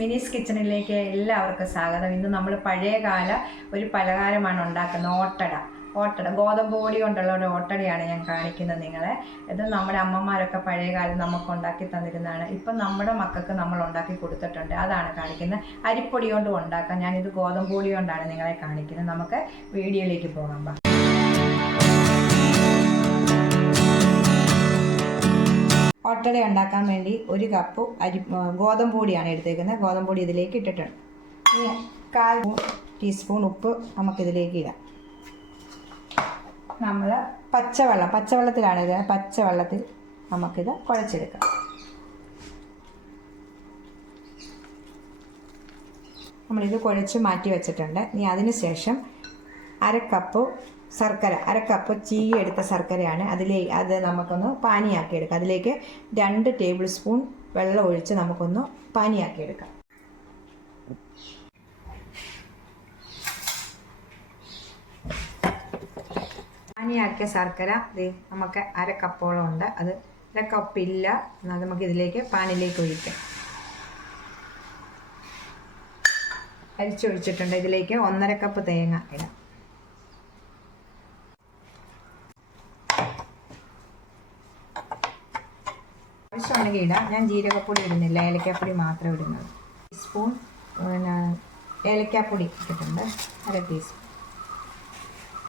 മിനീസ് കിച്ചണിലേക്ക് എല്ലാവർക്കും സ്വാഗതം. ഇന്ന് നമ്മൾ പഴയകാല ഒരു പലഹാരമാണ് ഉണ്ടാക്കുന്നത്. ഓട്ടട. ഓട്ടട. ഗോതമ്പ് പൊടി കൊണ്ടുള്ള ഒരു ഓട്ടടയാണ് ഞാൻ കാണിക്കുന്നത് നിങ്ങളെ. ഇത് നമ്മുടെ അമ്മമാരൊക്കെ പഴയ കാലം നമുക്ക് ഉണ്ടാക്കി തന്നിരുന്നതാണ്. ഇപ്പം നമ്മുടെ മക്കൾക്ക് നമ്മൾ ഉണ്ടാക്കി കൊടുത്തിട്ടുണ്ട്. അതാണ് കാണിക്കുന്നത്. അരിപ്പൊടി കൊണ്ട് ഉണ്ടാക്കാം. ഞാനിത് ഗോതമ്പ് പൊടി കൊണ്ടാണ് നിങ്ങളെ കാണിക്കുന്നത്. നമുക്ക് വീഡിയോയിലേക്ക് പോകാം. ഓട്ടട ഉണ്ടാക്കാൻ വേണ്ടി ഒരു കപ്പ് അരി ഗോതമ്പ് പൊടിയാണ് എടുത്തേക്കുന്നത്. ഗോതമ്പ് പൊടി ഇതിലേക്ക് ഇട്ടിട്ടുണ്ട്. ഇനി കാൽ ടീസ്പൂൺ ഉപ്പ് നമുക്കിതിലേക്ക് ഇടാം. നമ്മൾ പച്ചവെള്ളം പച്ചവെള്ളത്തിലാണ് ഇത്. പച്ചവെള്ളത്തിൽ നമുക്കിത് കുഴച്ചെടുക്കാം. നമ്മളിത് കുഴച്ച് മാറ്റി വെച്ചിട്ടുണ്ട്. ഇനി അതിന് ശേഷം അര കപ്പ് ശർക്കര അര കപ്പ് ചീ എടുത്ത ശർക്കരയാണ്. അതിലേ അത് നമുക്കൊന്ന് പാനിയാക്കി എടുക്കാം. അതിലേക്ക് രണ്ട് ടേബിൾ സ്പൂൺ വെള്ളം ഒഴിച്ച് നമുക്കൊന്ന് പാനിയാക്കി എടുക്കാം. പാനിയാക്കിയ ശർക്കര നമുക്ക് അര കപ്പോളം ഉണ്ട്. അത് അര കപ്പില്ല എന്നാൽ നമുക്ക് ഇതിലേക്ക് പാനിലേക്ക് ഒഴിക്കാം. അരിച്ചൊഴിച്ചിട്ടുണ്ട്. ഇതിലേക്ക് ഒന്നര കപ്പ് തേങ്ങ ഇടാം. ആവശ്യമാണെങ്കിൽ ഇടാം. ഞാൻ ജീരകപ്പൊടി ഇടുന്നില്ല. ഏലക്കാപ്പൊടി മാത്രം ഇടുന്നത്. ടീസ്പൂൺ പിന്നെ ഏലക്കാപ്പൊടി ഇട്ടിട്ടുണ്ട്. അര ടീസ്പൂൺ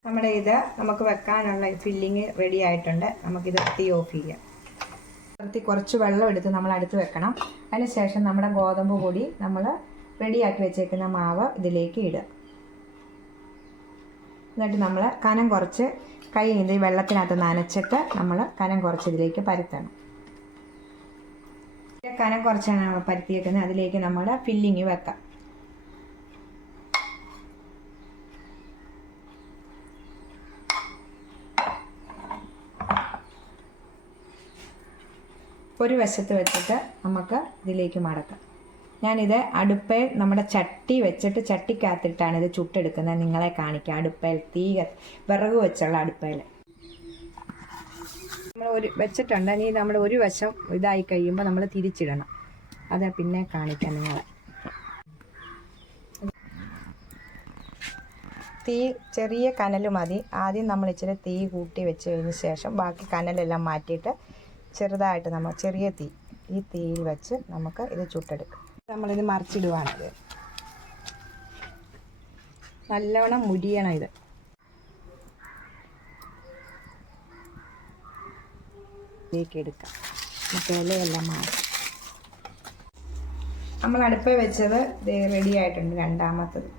നമ്മുടെ ഇത് നമുക്ക് വെക്കാനുള്ള ഫില്ലിങ് റെഡി ആയിട്ടുണ്ട്. നമുക്കിത് തീ ഓഫ് ചെയ്യാം. നിർത്തി കുറച്ച് വെള്ളം എടുത്ത് നമ്മൾ അടുത്ത് വെക്കണം. അതിനുശേഷം നമ്മുടെ ഗോതമ്പ് പൊടി നമ്മൾ റെഡിയാക്കി വെച്ചേക്കുന്ന മാവ് ഇതിലേക്ക് ഇടുക. എന്നിട്ട് നമ്മൾ കനം കുറച്ച് കൈ ഈ വെള്ളത്തിനകത്ത് നനച്ചിട്ട് നമ്മൾ കനം കുറച്ച് ഇതിലേക്ക് പരത്തണം. കനം കുറച്ചാണ് നമ്മൾ പരത്തിയേക്കുന്നത്. അതിലേക്ക് നമ്മുടെ ഫില്ലിങ് വെക്കാം. ഒരു വശത്ത് വെച്ചിട്ട് നമുക്ക് ഇതിലേക്ക് മടക്കാം. ഞാനിത് അടുപ്പയിൽ നമ്മുടെ ചട്ടി വെച്ചിട്ട് ചട്ടിക്കകത്തിട്ടാണ് ഇത് ചുട്ടെടുക്കുന്നത്. നിങ്ങളെ കാണിക്കുക അടുപ്പയിൽ തീ വിറക് വെച്ചുള്ള അടുപ്പയിൽ നമ്മൾ ഒരു വെച്ചിട്ടുണ്ട്. ഇനി നമ്മൾ ഒരു വശം ഇതായി കഴിയുമ്പോൾ നമ്മൾ തിരിച്ചിടണം. അത് പിന്നെ കാണിക്കാം നിങ്ങളെ. തീ ചെറിയ കനൽ മതി. ആദ്യം നമ്മൾ ഇച്ചിരി തീ കൂട്ടി വെച്ച് കഴിഞ്ഞ ശേഷം ബാക്കി കനലെല്ലാം മാറ്റിയിട്ട് ചെറുതായിട്ട് നമ്മൾ ചെറിയ തീ. ഈ തീയിൽ വെച്ച് നമുക്ക് ഇത് ചുട്ടെടുക്കാം. നമ്മളിത് മറിച്ചിടുവാണിത്. നല്ലവണ്ണം മുരിയണം ഇത്. ഇതിലേക്ക് എടുക്കാം നമുക്ക് ഇലയെല്ലാം മാറി നമ്മൾ അടുപ്പ് വെച്ചത് റെഡി ആയിട്ടുണ്ട് രണ്ടാമത്തത്.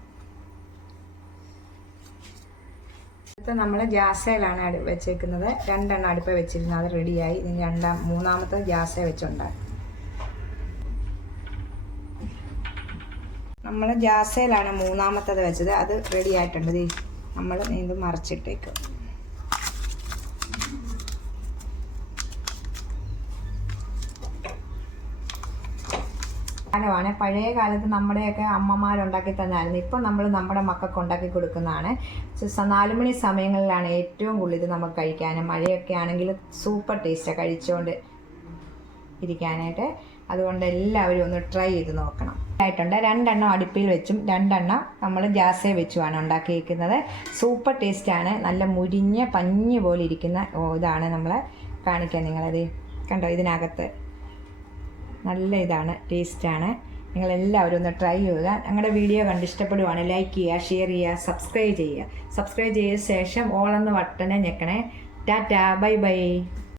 അടുത്ത നമ്മൾ ഗ്യാസയിലാണ് വെച്ചേക്കുന്നത്. രണ്ടെണ്ണം അടുപ്പ് വെച്ചിരുന്നത് അത് റെഡിയായി ഇനി രണ്ടാം മൂന്നാമത്തെ ഗ്യാസേ വെച്ചുണ്ടാകും നമ്മൾ ജാസയിലാണ് മൂന്നാമത്തത് വെച്ചത്. അത് റെഡി ആയിട്ടുണ്ട്. നമ്മൾ ഇത് മറിച്ചിട്ടേക്കും. കാലമാണ്. പഴയ കാലത്ത് നമ്മുടെയൊക്കെ അമ്മമാരുണ്ടാക്കി തന്നായിരുന്നു. ഇപ്പം നമ്മൾ നമ്മുടെ മക്കൾക്ക് ഉണ്ടാക്കി കൊടുക്കുന്നതാണ്. നാലുമണി സമയങ്ങളിലാണ് ഏറ്റവും കൂടുതൽ ഇത് നമുക്ക് കഴിക്കാനും. മഴയൊക്കെ ആണെങ്കിൽ സൂപ്പർ ടേസ്റ്റാണ് കഴിച്ചുകൊണ്ട് ഇരിക്കാനായിട്ട്. അതുകൊണ്ട് എല്ലാവരും ഒന്ന് ട്രൈ ചെയ്ത് നോക്കണം. ആയിട്ടുണ്ട്. രണ്ടെണ്ണം അടുപ്പിൽ വെച്ചും രണ്ടെണ്ണം നമ്മൾ ഗ്യാസേ വെച്ചുമാണ് ഉണ്ടാക്കിയിരിക്കുന്നത് സൂപ്പർ ടേസ്റ്റാണ് നല്ല മുരിഞ്ഞ പഞ്ഞ് പോലെ ഇരിക്കുന്ന ഇതാണ് നമ്മൾ കാണിക്കാൻ നിങ്ങളത്. കണ്ടോ ഇതിനകത്ത്? നല്ല ഇതാണ് ടേസ്റ്റാണ്. നിങ്ങളെല്ലാവരും ഒന്ന് ട്രൈ ചെയ്യുക. ഞങ്ങളുടെ വീഡിയോ കണ്ട് ഇഷ്ടപ്പെടുവാണ് ലൈക്ക് ചെയ്യുക ഷെയർ ചെയ്യുക സബ്സ്ക്രൈബ് ചെയ്യുക. സബ്സ്ക്രൈബ് ചെയ്ത ശേഷം ഓളെന്ന് വട്ടനെ ഞെക്കണേ. Tata bye bye.